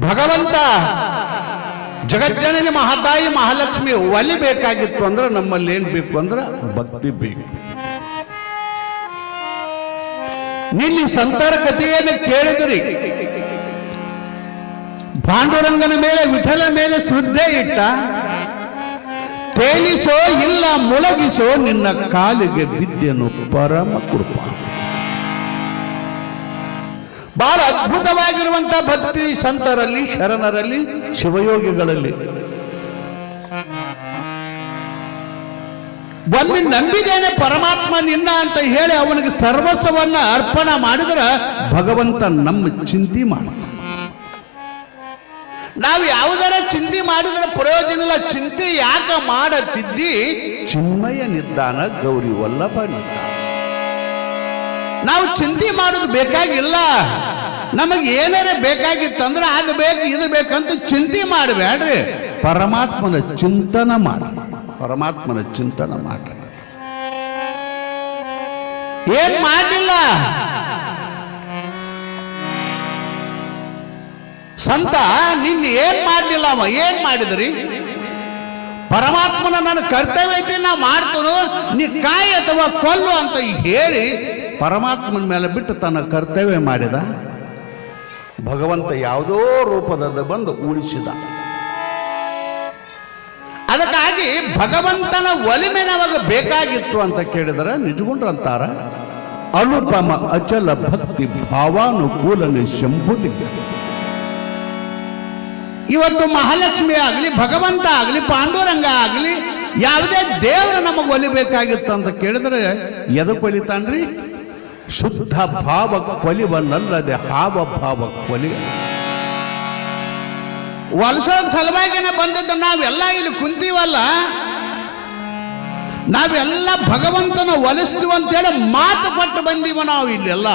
ಭಗವಂತ, ಜಗಜ್ಜನನಿ ಮಹಾತಾಯಿ ಮಹಾಲಕ್ಷ್ಮಿ ಒಲಿ ಬೇಕಾಗಿತ್ತು ಅಂದ್ರೆ ನಮ್ಮಲ್ಲಿ ಏನ್ ಬೇಕು ಅಂದ್ರೆ ಭಕ್ತಿ ಬೇಕು. ನಿಲ್ಲಿ ಸಂತರ ಕಥೆಯನ್ನು ಕೇಳಿದ್ರಿ. ಪಾಂಡುರಂಗನ ಮೇಲೆ, ವಿಠಲ ಮೇಲೆ ಶ್ರದ್ಧೆ ಇಟ್ಟ. ತೇಲಿಸೋ ಇಲ್ಲ ಮುಳಗಿಸೋ ನಿನ್ನ ಕಾಲಿಗೆ ಬಿದ್ದೆನು ಪರಮ ಕೃಪ. ಬಹಳ ಅದ್ಭುತವಾಗಿರುವಂತಹ ಭಕ್ತಿ ಸಂತರಲ್ಲಿ, ಶರಣರಲ್ಲಿ, ಶಿವಯೋಗಿಗಳಲ್ಲಿ. ಒಮ್ಮೆ ನಂಬಿದ್ದೇನೆ ಪರಮಾತ್ಮ ನಿನ್ನ ಅಂತ ಹೇಳಿ ಅವನಿಗೆ ಸರ್ವಸ್ವವನ್ನ ಅರ್ಪಣ ಮಾಡಿದ್ರೆ ಭಗವಂತ ನಮ್ಮ ಚಿಂತೆ ಮಾಡ್ತಾನೆ. ನಾವು ಯಾವುದರ ಚಿಂತೆ ಮಾಡಿದ್ರೆ ಪ್ರಯೋಜನ ಇಲ್ಲ ಚಿಂತೆ ಯಾಕ ಮಾಡತಿದ್ದಿ ಚಿನ್ಮಯ ನಿದ್ದಾನ ಗೌರಿ ವಲ್ಲಭ ನಿದ್ದಾನ ನಾವು ಚಿಂತೆ ಮಾಡೋದು ಬೇಕಾಗಿಲ್ಲ. ನಮಗೆ ಏನಾರ ಬೇಕಾಗಿತ್ತಂದ್ರೆ ಅದು ಬೇಕು, ಇದು ಬೇಕಂತ ಚಿಂತೆ ಮಾಡಬೇಡ್ರಿ. ಪರಮಾತ್ಮನ ಚಿಂತನ ಮಾಡಿ. ಪರಮಾತ್ಮನ ಚಿಂತನ ಮಾಡಿ. ಏನ್ ಮಾಡಿಲ್ಲ ಸಂತ, ನಿನ್ನ ಏನ್ ಮಾಡಲಿಲ್ಲ ಅವ? ಏನ್ ಮಾಡಿದ್ರಿ? ಪರಮಾತ್ಮನ ನನ್ನ ಕರ್ತವ್ಯ ಐತಿ ನಾ ಮಾಡ್ತನು, ನೀ ಕಾಯಿ ಅಥವಾ ಕೊಲ್ಲು ಅಂತ ಹೇಳಿ ಪರಮಾತ್ಮನ ಮೇಲೆ ಬಿಟ್ಟು ತನ್ನ ಕರ್ತವ್ಯ ಮಾಡಿದ? ಭಗವಂತ ಯಾವುದೋ ರೂಪದಲ್ಲಿ ಬಂದು ಉಳಿಸಿದ ಅದಕ್ಕಾಗಿ ಭಗವಂತನ ಒಲಿಮೆ ನಮಗೆ ಬೇಕಾಗಿತ್ತು ಅಂತ ಕೇಳಿದರೆ ನಿಜಗುಂಡ್ರು ಅಂತಾರ, ಅನುಪಮ ಅಚಲ ಭಕ್ತಿ ಭಾವಾನುಕೂಲನೆ ಶಂಭುಲಿಂಗ ಇವತ್ತು ಮಹಾಲಕ್ಷ್ಮಿ ಆಗಲಿ, ಭಗವಂತ ಆಗಲಿ, ಪಾಂಡುರಂಗ ಆಗಲಿ, ಯಾವುದೇ ದೇವರು ನಮಗೆ ಒಲಿಬೇಕಾಗಿತ್ತು ಅಂತ ಕೇಳಿದ್ರೆ ಎದಕ್ಕೆ ಒಲಿತಾನ್ರಿ? ಶುದ್ಧ ಭಾವ ಕೊಲಿವನ್ನಲ್ಲದೆ ಹಾವ ಭಾವ ಕೊಲಿ ವಲಸೋದ ಸಲುವಾಗಿನೇ ಬಂದದ್ದು ನಾವೆಲ್ಲ ಇಲ್ಲಿ ಕುಂತೀವಲ್ಲ? ನಾವೆಲ್ಲ ಭಗವಂತನ ಒಲಿಸ್ತೀವಿ ಅಂತೇಳಿ ಮಾತು ಕೊಟ್ಟು ಬಂದೀವ ನಾವು ಇಲ್ಲೆಲ್ಲ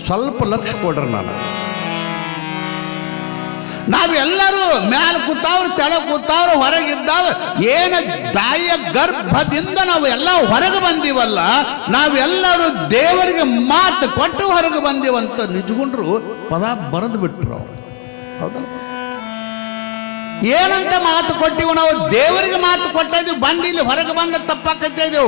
ಸ್ವಲ್ಪ ಲಕ್ಷ ಕೊಡ್ರಿ ನಾನು. ನಾವೆಲ್ಲರೂ ಮ್ಯಾಲ ಕೂತಾವ್ರು ತೆಳ ಕೂತಾವ್ರು ಹೊರಗಿದ್ದಾವ ಏನ ತಾಯಿಯ ಗರ್ಭದಿಂದ ನಾವು ಎಲ್ಲ ಹೊರಗೆ ಬಂದೀವಲ್ಲ ನಾವೆಲ್ಲರೂ ದೇವರಿಗೆ ಮಾತು ಕೊಟ್ಟು ಹೊರಗೆ ಬಂದೀವಂತ ನಿಜಗೊಂಡ್ರು ಪದ ಬರೆದು ಬಿಟ್ರು. ಹೌದಲ್ಲ ಏನಂತ ಮಾತು ಕೊಟ್ಟಿವು ನಾವು ದೇವರಿಗೆ ಮಾತು ಕೊಟ್ಟಿದ್ದೀವಿ ಬಂದಿಲ್ಲಿ ಹೊರಗೆ ಬಂದ ತಪ್ಪಾಕತ್ತೇವು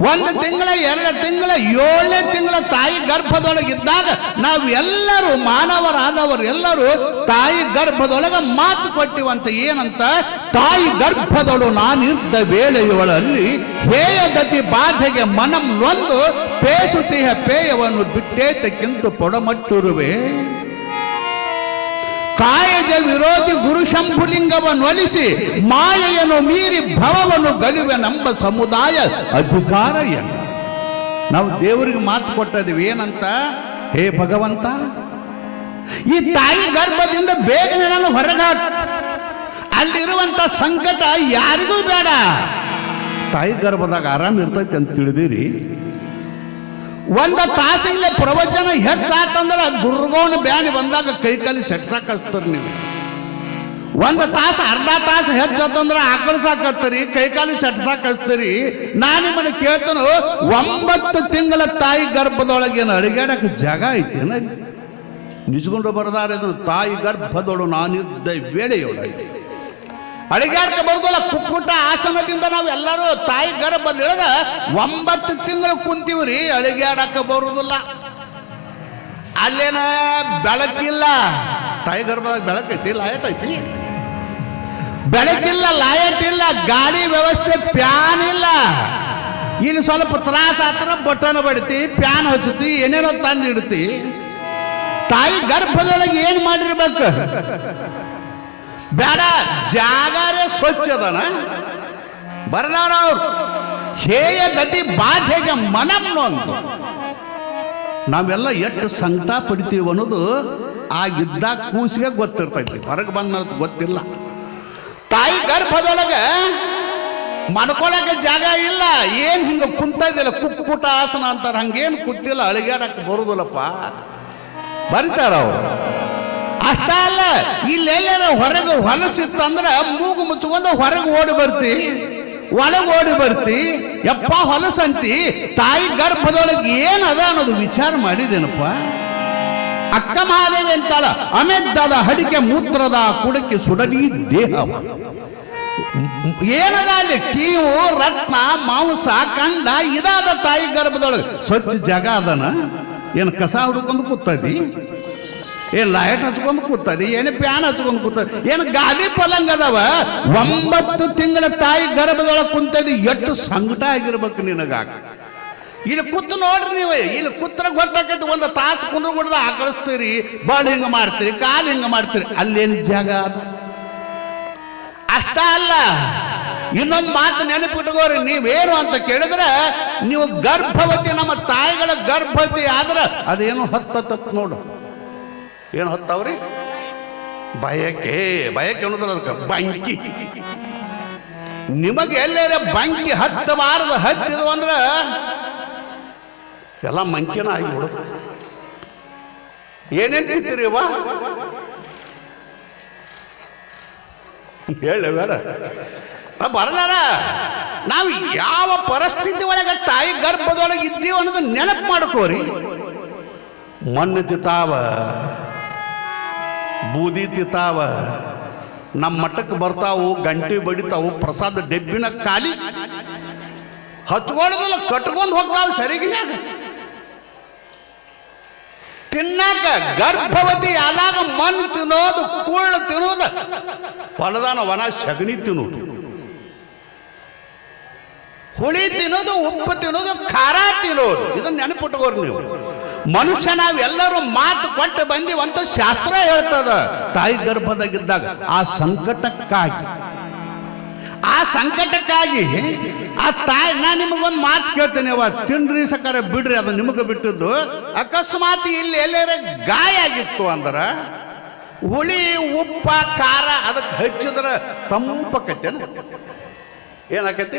ಒಂದು ತಿಂಗಳ, ಎರಡು ತಿಂಗಳ, ಏಳನೇ ತಿಂಗಳ ತಾಯಿ ಗರ್ಭದೊಳಗಿದ್ದಾಗ ನಾವು ಎಲ್ಲರೂ ಮಾನವರಾದವರು, ಎಲ್ಲರೂ ತಾಯಿ ಗರ್ಭದೊಳಗೆ ಮಾತು ಕೊಟ್ಟಿವಂತ ಏನಂತ? ತಾಯಿ ಗರ್ಭದೊಳು ನಾನಿದ್ದ ವೇಳೆಯೊಳಲ್ಲಿ ಹೇಯದತಿ ಬಾಧೆಗೆ ಮನಂ ನೊಂದು ಪೇಸುತಿಹ ಪೇಯವನ್ನು ಬಿಟ್ಟೇತಕ್ಕಿಂತ ಪೊಡಮಟ್ಟುರುವೆ. ಕಾಯಜ ವಿರೋಧಿ ಗುರು ಶಂಭುಲಿಂಗವನ್ನು ಒಲಿಸಿ ಮಾಯೆಯನ್ನು ಮೀರಿ ಭವವನ್ನು ಗಲಿವೆ ನಂಬ ಸಮುದಾಯ ಅಧಿಕಾರ ನಾವು ದೇವರಿಗೆ ಮಾತು ಕೊಟ್ಟಿದ್ದೀವಿ, ಏನಂತ? ಹೇ ಭಗವಂತ, ಈ ತಾಯಿ ಗರ್ಭದಿಂದ ಬೇಗನೆ ನಾನು ಹೊರಗಾಕ ಅಲ್ಲಿರುವಂತ ಸಂಕಟ ಯಾರಿಗೂ ಬೇಡ. ತಾಯಿ ಗರ್ಭದಾಗ ಆರಾಮ ಇರ್ತೈತೆ ಅಂತ ತಿಳಿದಿರಿ. ಒಂದ ತಾಸಿಗೆ ಪ್ರವಚನ ಹೆಚ್ಚಾತಂದ್ರೆ ದುರ್ಗೋಣ ಬ್ಯಾನಿ ಬಂದಾಗ ಕೈ ಕಲಿ ಸೆಟ್ಸಾಕ್ ಹಚ್ತಾರೆ ನೀವು. ಒಂದು ತಾಸು, ಅರ್ಧ ತಾಸು ಹೆಚ್ಚತ್ತಂದ್ರೆ ಆಕರ್ಸಾಕತ್ತರಿ, ಕೈ ಕಾಲಿ ಸೆಟ್ಸಾಕ್ ಹಚ್ತೀರಿ ನಾನು ನಿಮ್ಮನ್ನು ಕೇಳ್ತಾನು, ಒಂಬತ್ತು ತಿಂಗಳ ತಾಯಿ ಗರ್ಭದೊಳಗೇನು ಅಡಿಗಾಡಕ್ಕೆ ಜಾಗ ಐತೇನ ನಿಜ್ಕೊಂಡು ಬರದಾರೆ ತಾಯಿ ಗರ್ಭದೊಳು ನಾನಿದ್ದ ವೇಳೆಯೊಳಗೆ. ಅಡಿಗಾಡ್ಕ ಬರ್ದಲ್ಲ ಕುಕ್ಕುಟ ಆಸನದಿಂದ ನಾವು ಎಲ್ಲರೂ ತಾಯಿ ಗರ್ಭದ ಇಳಿದ ಒಂಬತ್ತು ತಿಂಗಳು ಕುಂತೀವ್ರಿ ಅಳಿಗಾಡಕ ಬರುದಿಲ್ಲ. ಅಲ್ಲೇನ ಬೆಳಕಿಲ್ಲ. ತಾಯಿ ಗರ್ಭದಾಗ ಬೆಳಕೈತಿ ಲಾಯಟ್ ಐತಿ? ಬೆಳಕಿಲ್ಲ ಲಾಯಟ್ ಇಲ್ಲ ಗಾಡಿ ವ್ಯವಸ್ಥೆ ಪ್ಯಾನ್ ಇಲ್ಲ. ಇಲ್ಲಿ ಸ್ವಲ್ಪ ತ್ರಾಸ ಆತರ ಬಟನ್ ಬಡಿತಿ ಪ್ಯಾನ್ ಹಚ್ಚತಿ ಏನೇನೋ ತಂದಿಡ್ತಿ. ತಾಯಿ ಗರ್ಭದೊಳಗೆ ಏನು ಮಾಡಿರ್ಬೇಕು? ಬೇಡ, ಜಾಗರೇ ಸ್ವಚ್ಛ ಅದನ ಬರದಾರ ಹೇಯ ಗತಿ ಬಾಧೆಗೆ ಮನಮ್ಮು ಅಂತ. ನಾವೆಲ್ಲ ಎಷ್ಟು ಸಂಕಟ ಪಡಿತೀವಿ ಅನ್ನೋದು ಆ ಇದ್ದಾಗ ಕೂಸಿಗೆ ಗೊತ್ತಿರ್ತೈತಿ. ಹೊರಗೆ ಬಂದ ಗೊತ್ತಿಲ್ಲ. ತಾಯಿ ಗರ್ಭದೊಳಗೆ ಮನ್ಕೊಳಕ್ಕೆ ಜಾಗ ಇಲ್ಲ. ಏನು ಹಿಂಗ ಕುಂತ ಇದ್ದಿಲ್ಲ. ಕುಕ್ಕುಟ ಆಸನ ಅಂತಾರೆ. ಹಂಗೇನು ಕೂತಿಲ್ಲ ಅಳಿಗಾಡಕ್ಕೆ ಬರುದಿಲ್ಲಪ್ಪ. ಬರಿತಾರ ಅವರು ಅಷ್ಟ ಅಲ್ಲ ಇಲ್ಲೆಲ್ಲ ಹೊರಗೆ ಹೊಲಸಿತ್ತಂದ್ರೆ ಮೂಗು ಮುಚ್ಕೊಂಡು ಹೊರಗೆ ಓಡಿ ಬರ್ತಿ, ಒಳಗೆ ಓಡಿ ಬರ್ತಿ, ಯಪ್ಪ ಹೊಲಸಂತಿ, ತಾಯಿ ಗರ್ಭದೊಳಗೆ ಏನದ ಅನ್ನೋದು ವಿಚಾರ ಮಾಡಿದೇನಪ್ಪ? ಅಕ್ಕ ಮಹಾದೇವಿ ಅಂತಾಳ ಅಮೆದ್ದದ ಹಡಿಕೆ ಮೂತ್ರದ ಕುಡಕ್ಕೆ ಸುಡಲಿ ದೇಹವ. ಏನದ ಅಲ್ಲಿ? ಕೀವು, ರತ್ನ, ಮಾಂಸ ಕಂಡ ಇದಾದ ತಾಯಿ ಗರ್ಭದೊಳಗೆ ಸ್ವಚ್ಛ ಜಾಗ ಅದನ? ಏನು ಕಸ ಹುಡುಕೊಂಡು ಕೂತದಿ? ಏನ್ ಲೈಟ್ ಹಚ್ಕೊಂಡು ಕೂತದೆ, ಏನು ಪ್ಯಾನ್ ಹಚ್ಕೊಂಡು ಕೂತದೆ? ಏನು ಗಾದಿ ಪಲಂಗ್ ಅದಾವ? ಒಂಬತ್ತು ತಿಂಗಳ ತಾಯಿ ಗರ್ಭದೊಳಗೆ ಕುಂತದಿ ಎಷ್ಟು ಸಂಕಟ ಆಗಿರ್ಬೇಕು ನಿನಗಾಗ. ಇಲ್ಲಿ ಕೂತು ನೋಡ್ರಿ ನೀವು, ಇಲ್ಲಿ ಕೂತ್ರ ಗೊತ್ತಾಕೈತಿ, ಒಂದು ತಾಸು ಕುಂದ್ರು ಕುಡ್ದ ಆಕಳಿಸ್ತೀರಿ, ಬಾಳ್ ಹಿಂಗ ಮಾಡ್ತೀರಿ, ಕಾಲು ಹಿಂಗ ಮಾಡ್ತೀರಿ, ಅಲ್ಲೇನು ಜಾಗ ಅದ? ಅಷ್ಟ ಅಲ್ಲ, ಇನ್ನೊಂದು ಮಾತು ನೆನಪಿಟ್ಕೋರಿ, ನೀವೇನು ಅಂತ ಕೇಳಿದ್ರೆ, ನೀವು ಗರ್ಭವತಿ, ನಮ್ಮ ತಾಯಿಗಳ ಗರ್ಭವತಿ ಆದ್ರೆ ಅದೇನು ಹತ್ತತ್ತ ನೋಡು. ಏನು ಹೊತ್ತಾವ್ರಿ? ಬಯಕೆ ಬಯಕೆ ಅನ್ನೋದ್ರ ಅದಕ್ಕೆ, ಬಂಕಿ. ನಿಮಗೆ ಎಲ್ಲರ ಬಂಕಿ ಹತ್ತಬಾರದು ಹತ್ತಿದ್ವು ಅಂದ್ರೆ ಎಲ್ಲ ಮಂಕಿನ ಆಗಿಬಿಡು ಏನೇನು ತಿಂತೀರಿ ವಾ ಹೇಳ, ಬೇಡ. ಬರದಾರ. ನಾವು ಯಾವ ಪರಿಸ್ಥಿತಿ ಒಳಗೆ ತಾಯಿ ಗರ್ಭದೊಳಗೆ ಇದ್ದೀವಿ ಅನ್ನೋದು ನೆನಪು ಮಾಡ್ಕೋರಿ. ಮಣ್ಣು ತಿತಾವ. ಬೂದಿ ತಿತಾವ. ನಮ್ಮ ಮಠಕ್ಕೆ ಬರ್ತಾವು, ಗಂಟೆ ಬಡಿತಾವು, ಪ್ರಸಾದ ಡೆಬ್ಬಿನ ಖಾಲಿ. ಹಚ್ಕೊಳ್ಳೋದಿಲ್ಲ, ಕಟ್ಕೊಂಡು ಹೋಗ್ತಾವ ಸರಿಗಿನ್ಯಾಗ. ತಿನ್ನಾಕ ಗರ್ಭವತಿ ಆದಾಗ ಮಣ್ಣು ತಿನ್ನೋದು ಕುಳ್ಳು ತಿನ್ನೋದು. ಹೊಲದಾನ ವನ ಸಗಣಿ ತಿನ್ನೋದು. ಹುಳಿ ತಿನ್ನೋದು, ಉಪ್ಪು ತಿನ್ನೋದು, ಖಾರ ತಿನ್ನೋದು. ಇದನ್ನ ನೆನಪಿಟ್ಕೋರಿ ನೀವು. ಮನುಷ್ಯ ನಾವೆಲ್ಲರೂ ಮಾತು ಕೊಟ್ಟು ಬಂದಿವಂತ ಶಾಸ್ತ್ರ ಹೇಳ್ತದ. ತಾಯಿ ಗರ್ಭದಾಗಿದ್ದಾಗ ಆ ಸಂಕಟಕ್ಕಾಗಿ ಆ ಸಂಕಟಕ್ಕಾಗಿ ಆ ತಾಯಿ, ನಾ ನಿಮಗೊಂದು ಮಾತು ಕೇಳ್ತೇನೆ ಅವ ತಿನ್ರಿ ಸಕಾರ ಬಿಡ್ರಿ, ಅದು ನಿಮಗೆ ಬಿಟ್ಟಿದ್ದು. ಅಕಸ್ಮಾತ್ ಇಲ್ಲಿ ಎಲ್ಲರ ಗಾಯ ಆಗಿತ್ತು ಅಂದ್ರೆ, ಹುಳಿ, ಉಪ್ಪ, ಖಾರ ಅದಕ್ಕೆ ಹಚ್ಚಿದ್ರೆ ತಂಪಕತ್ತೇನ ಏನಾಕತಿ?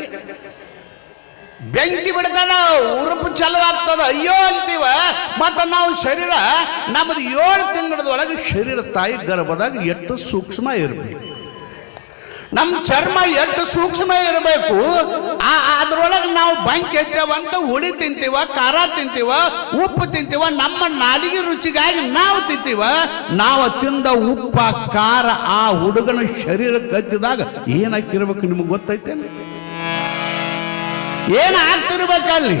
ಬೆಂಕಿ ಬಿಡ್ತಾನ, ಉರುಪು ಚಲವಾಗ್ತದ ಅಯ್ಯೋ ಅಂತೀವ. ಮತ್ತ ನಾವು ಶರೀರ ನಮ್ಮದು ಏಳು ತಿಂಗಳದೊಳಗೆ ಶರೀರ ತಾಯಿ ಗರ್ಭದಾಗ ಎಷ್ಟು ಸೂಕ್ಷ್ಮ ಇರಬೇಕು. ನಮ್ಮ ಚರ್ಮ ಎಷ್ಟು ಸೂಕ್ಷ್ಮ ಇರಬೇಕು, ಆ ಅದ್ರೊಳಗೆ ನಾವು ಬಂಕ್ ಎತ್ತೇವಂತ ಹುಳಿ ತಿಂತೀವ, ಖಾರ ತಿಂತೀವ, ಉಪ್ಪು ತಿಂತೀವ, ನಮ್ಮ ನಾಲಿಗೆ ರುಚಿಗಾಗಿ ನಾವು ತಿಂತೀವ. ನಾವು ತಿಂದ ಉಪ್ಪ, ಖಾರ, ಆ ಹುಡುಗನ ಶರೀರಕ್ಕೆ ಹತ್ತಿದಾಗ ಏನಾಕಿರ್ಬೇಕು ನಿಮಗೆ ಗೊತ್ತೈತೇನು? ಏನಾಗ್ತಿರ್ಬೇಕಲ್ಲಿ?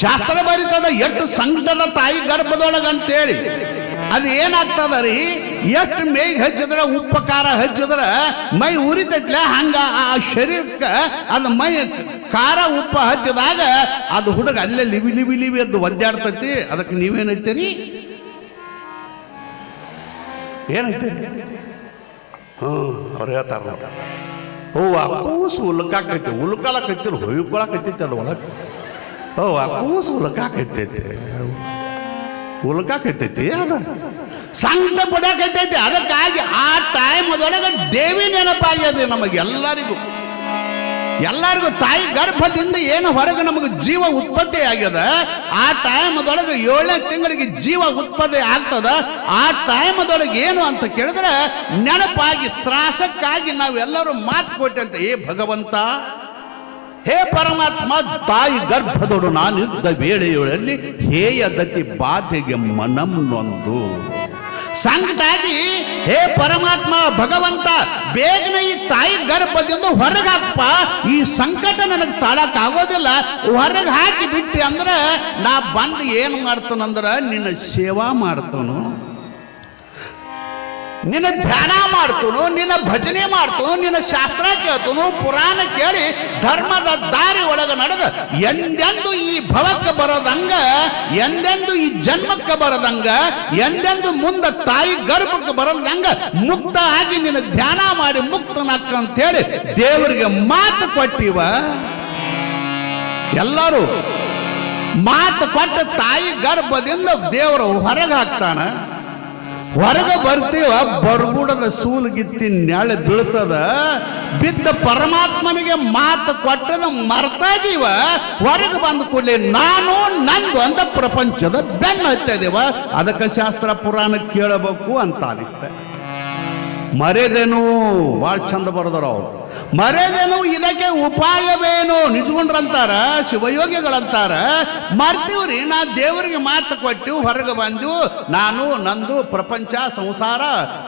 ಶಾಸ್ತ್ರ ಬರೀತದ ಎಷ್ಟು ಸಂಕಟದ ತಾಯಿ ಗರ್ಭದೊಳಗೆ ಅಂತೇಳಿ ಅದು ಏನಾಗ್ತದ ರೀ ಎಷ್ಟು ಮೇಗ್ ಹಚ್ಚಿದ್ರೆ ಉಪ್ಪ ಖಾರ ಹಚ್ಚಿದ್ರೆ ಮೈ ಉರಿತೈತ್ಲ, ಹಂಗ ಆ ಶರೀರಕ್ಕೆ ಅದು ಮೈ ಖಾರ ಉಪ್ಪ ಹಚ್ಚಿದಾಗ ಅದು ಹುಡುಗ ಅಲ್ಲೇ ಲಿವಿ ಲಿವಿ ಲಿವಿ ಅದು ಒದ್ದಾಡ್ತೈತಿ. ಅದಕ್ಕೆ ನೀವೇನೈತೀರಿ ಏನೈತೀರಿ ಹ್ಞೂ ಅವ್ರು ಹೇಳ್ತಾರ ಆ ಕೂಸು ಉಲ್ಕಾಕೈತಿ, ಉಲ್ಕಾಲಕೈತಿ ಹೊಯ್ಕೊಳಕೈತೈತಿ ಅದು ಓ ಆ ಕೂಸು ಉಲ್ಕಾಕೈತೈತಿ. ಉಲ್ಕಾಕೈತೈತಿ ಅದ ಸಂಕಟ ಪಡ್ಯಾಕೈತೈತಿ. ಅದಕ್ಕಾಗಿ ಆ ಟೈಮ್ ಅದೊಳಗೆ ದೇವಿ ನೆನಪಾಗ್ಯದೆ ನಮಗೆಲ್ಲರಿಗೂ. ಎಲ್ಲರಿಗೂ ತಾಯಿ ಗರ್ಭದಿಂದ ಏನು ಹೊರಗೆ ನಮಗೆ ಜೀವ ಉತ್ಪತ್ತಿ ಆಗ್ಯದ ಆ ಟೈಮದೊಳಗೆ ಏಳನೇ ತಿಂಗಳಿಗೆ ಜೀವ ಉತ್ಪತ್ತಿ ಆಗ್ತದ, ಆ ಟೈಮದೊಳಗೆ ಏನು ಅಂತ ಕೇಳಿದ್ರೆ, ನೆನಪಾಗಿ, ತ್ರಾಸಕ್ಕಾಗಿ ನಾವೆಲ್ಲರೂ ಮಾತು ಕೊಟ್ಟಂತೆ ಏ ಭಗವಂತ, ಹೇ ಪರಮಾತ್ಮ, ತಾಯಿ ಗರ್ಭದೊಡು ನಾನಿದ್ದ ವೇಳೆಯೊಳಲ್ಲಿ ಹೇಯ ಗತಿ ಬಾಧೆಗೆ ಮನಂ ನೊಂದು. ಸಂಕಟಾಗಿ ಹೇ ಪರಮಾತ್ಮ, ಭಗವಂತ, ಬೇಗನೆ ಈ ತಾಯಿ ಗರ್ಭದಿಂದ ಹೊರಗಪ್ಪ ಈ ಸಂಕಟ ನನಗೆ ತಾಳಕ್ ಆಗೋದಿಲ್ಲ ಹೊರಗೆ ಹಾಕಿ ಬಿಟ್ಟಿ ಅಂದ್ರೆ ನಾ ಬಂದು ಏನು ಮಾಡ್ತಾನಂದ್ರೆ ನಿನ್ನ ಸೇವಾ ಮಾಡ್ತಾನು. ನಿನ್ನ ಧ್ಯಾನ ಮಾಡ್ತನು, ನಿನ್ನ ಭಜನೆ ಮಾಡ್ತನು, ನಿನ್ನ ಶಾಸ್ತ್ರ ಕೇಳ್ತನು, ಪುರಾಣ ಕೇಳಿ ಧರ್ಮದ ದಾರಿ ಒಳಗೆ ನಡೆದ ಎಂದೆಂದು ಈ ಭವಕ್ಕೆ ಬರದಂಗ, ಎಂದೆಂದು ಈ ಜನ್ಮಕ್ಕೆ ಬರದಂಗ, ಎಂದೆಂದು ಮುಂದೆ ತಾಯಿ ಗರ್ಭಕ್ಕೆ ಬರದಂಗ ಮುಕ್ತ ಆಗಿ ನಿನ್ನ ಧ್ಯಾನ ಮಾಡಿ ಮುಕ್ತನಕ್ಕಂತ ಹೇಳಿ ದೇವರಿಗೆ ಮಾತು ಕೊಟ್ಟಿವ. ಎಲ್ಲರೂ ಮಾತು ಕೊಟ್ಟ ತಾಯಿ ಗರ್ಭದಿಂದ ದೇವರು ಹೊರಗೆ ಹಾಕ್ತಾನ. ಹೊರಗೆ ಬರ್ತೀವ ಬರ್ಗುಡದ ಸೂಲ್ಗಿತ್ತಿ ನೆಳೆ ಬೀಳ್ತದ. ಬಿದ್ದ ಪರಮಾತ್ಮನಿಗೆ ಮಾತು ಕೊಟ್ಟದ ಮರ್ತಾ ಇದೀವ. ಹೊರಗೆ ಬಂದ ಕೂಡಲೇ ನಾನು, ನಂದು ಅಂತ ಪ್ರಪಂಚದ ಬೆನ್ನ ಹತ್ತಿದೀವ. ಅದಕ್ಕೆ ಶಾಸ್ತ್ರ ಪುರಾಣ ಕೇಳಬೇಕು ಅಂತ ಮರೆದೆನು. ಭಾಳ ಚಂದ ಬರೆದರ ಅವ್ರು. ಮರೆದೆನು ಇದಕ್ಕೆ ಉಪಾಯವೇನು? ನಿಜಗೊಂಡ್ರಂತಾರ ಶಿವಯೋಗಿಗಳಂತಾರ. ಮರ್ತೀವ್ರಿ ನಾ ದೇವರಿಗೆ ಮಾತು ಕೊಟ್ಟು ಹೊರಗೆ ಬಂದು ನಾನು ನಂದು ಪ್ರಪಂಚ ಸಂಸಾರ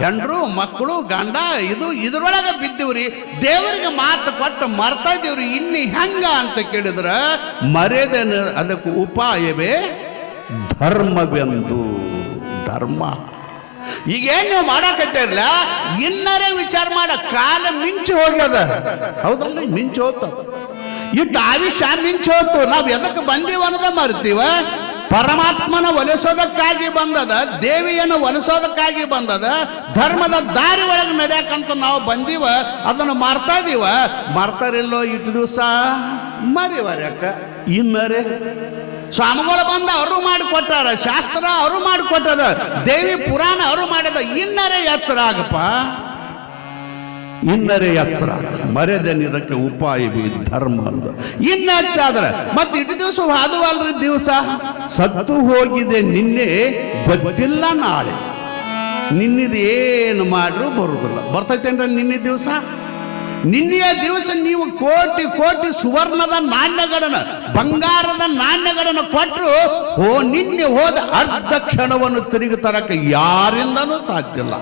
ಹೆಂಡ್ರು ಮಕ್ಕಳು ಗಂಡ ಇದು ಇದ್ರೊಳಗೆ ಬಿದ್ದೀವ್ರಿ. ದೇವರಿಗೆ ಮಾತು ಕೊಟ್ಟು ಮರ್ತಾ ಇದ್ದೀವ್ರಿ. ಇನ್ನು ಹೆಂಗ ಅಂತ ಕೇಳಿದ್ರೆ ಮರೆದೆನು ಅದಕ್ಕೆ ಉಪಾಯವೇ ಧರ್ಮವೆಂದು. ಧರ್ಮ. ಈಗೇನು ನೀವು ಮಾಡಕತ್ತಿರಲ್ಲ ಇನ್ನರೇ ವಿಚಾರ ಮಾಡ. ಕಾಲ ಮಿಂಚಿ ಹೋಗ್ಯದ. ಹೌದಲ್ಲ ಮಿಂಚು ಹೋತ ಇಟ್ಟು ಆವಿಷ ಮಿಂಚು ಹೋತು ನಾವು ಎದಕ್ಕೆ ಬಂದೀವ ಅನ್ನೋದ ಮರ್ತೀವ? ಪರಮಾತ್ಮನ ಒಲಿಸೋದಕ್ಕಾಗಿ ಬಂದದ, ದೇವಿಯನ್ನು ಒಲಿಸೋದಕ್ಕಾಗಿ ಬಂದದ, ಧರ್ಮದ ದಾರಿ ಒಳಗೆ ನಡೆಯಕಂತ ನಾವು ಬಂದೀವ, ಅದನ್ನು ಮಾರ್ತಾ ಇದೀವ? ಮಾರ್ತಾರಿಲ್ಲೋ ಇಟ್ಟು ದಿವಸ? ಮರಿವರ್ಯಕ್ಕ. ಇನ್ನರೇ? ಸ್ವಾಮಿಗಳು ಬಂದ ಅವರು ಮಾಡಿಕೊಟ್ಟಾರ ಶಾಸ್ತ್ರ ಅವರು ಮಾಡಿಕೊಟ್ಟದ ದೇವಿ ಪುರಾಣ ಅವರು ಮಾಡಿದ ಇನ್ನರೆ ಎತ್ತರ ಆಗಪ್ಪ? ಇನ್ನರೆ ಎತ್ತರ ಮರೆದೇನು ಇದಕ್ಕೆ ಬಿ ಧರ್ಮ ಅಂತ ಇನ್ನ ಹೆಚ್ಚಾದ್ರೆ ಮತ್ತೆ ಇಟ್ಟು ದಿವಸ ಹಾದುವಲ್ರಿ ದಿವಸ? ಸತ್ತು ಹೋಗಿದೆ ನಿನ್ನೆ ಗೊತ್ತಿಲ್ಲ ನಾಳೆ. ನಿನ್ನಿದು ಏನು ಮಾಡ್ರು ಬರುದಿಲ್ಲ. ಬರ್ತೈತೇನ್ರ ನಿನ್ನೆ ದಿವಸ? ನಿನ್ನೆಯ ದಿವಸ ನೀವು ಕೋಟಿ ಕೋಟಿ ಸುವರ್ಣದ ನಾಣ್ಯಗಳನ್ನು, ಬಂಗಾರದ ನಾಣ್ಯಗಳನ್ನು ಕೊಟ್ಟರು ಹೋ, ನಿನ್ನೆ ಹೋದ ಅರ್ಧ ಕ್ಷಣವನ್ನು ತಿರುಗಿ ತರಕ ಯಾರಿಂದನೂ ಸಾಧ್ಯ ಇಲ್ಲ.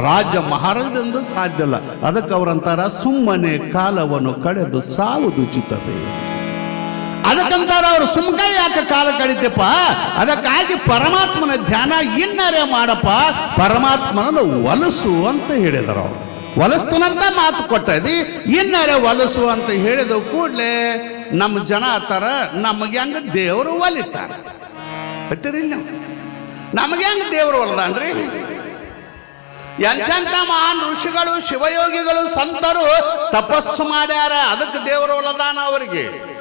ರಾಜ್ಯ ಮಹಾರಾಜದಿಂದ ಸಾಧ್ಯ ಇಲ್ಲ. ಅದಕ್ಕೆ ಅವರಂತಾರ, ಸುಮ್ಮನೆ ಕಾಲವನ್ನು ಕಳೆದು ಸಾವುದು ಉಚಿತವೇ. ಅದಕ್ಕಂತಾರ ಅವರು ಸುಮ್ಕ ಯಾಕೆ ಕಾಲ ಕಳಿತಪ್ಪ ಅದಕ್ಕಾಗಿ ಪರಮಾತ್ಮನ ಧ್ಯಾನ ಇನ್ನರೇ ಮಾಡಪ್ಪ? ಪರಮಾತ್ಮನನ್ನು ಒಲಸು ಅಂತ ಹೇಳಿದರು ಅವರು. ಒಲಿಸ್ತಾನಂತ ಮಾತು ಕೊಟ್ಟದಿ ಇನ್ನರೆ ಒಲಸು ಅಂತ ಹೇಳಿದ ಕೂಡಲೇ ನಮ್ಮ ಜನ ಆತಾರ, ನಮಗೆ ಹಂಗ ದೇವರು ಒಲಿತಾರೆ. ಗೊತ್ತಿರಿಲ್ಲ ನೀವು. ನಮಗೆ ಹೆಂಗ ದೇವರು ಒಲದಾನ್ರಿ? ಎಂತೆಂಥ ಮಹಾನ್ ಋಷಿಗಳು, ಶಿವಯೋಗಿಗಳು, ಸಂತರು ತಪಸ್ಸು ಮಾಡ್ಯಾರ, ಅದಕ್ಕೆ ದೇವರು ಒಲದಾನ ಅವರಿಗೆ.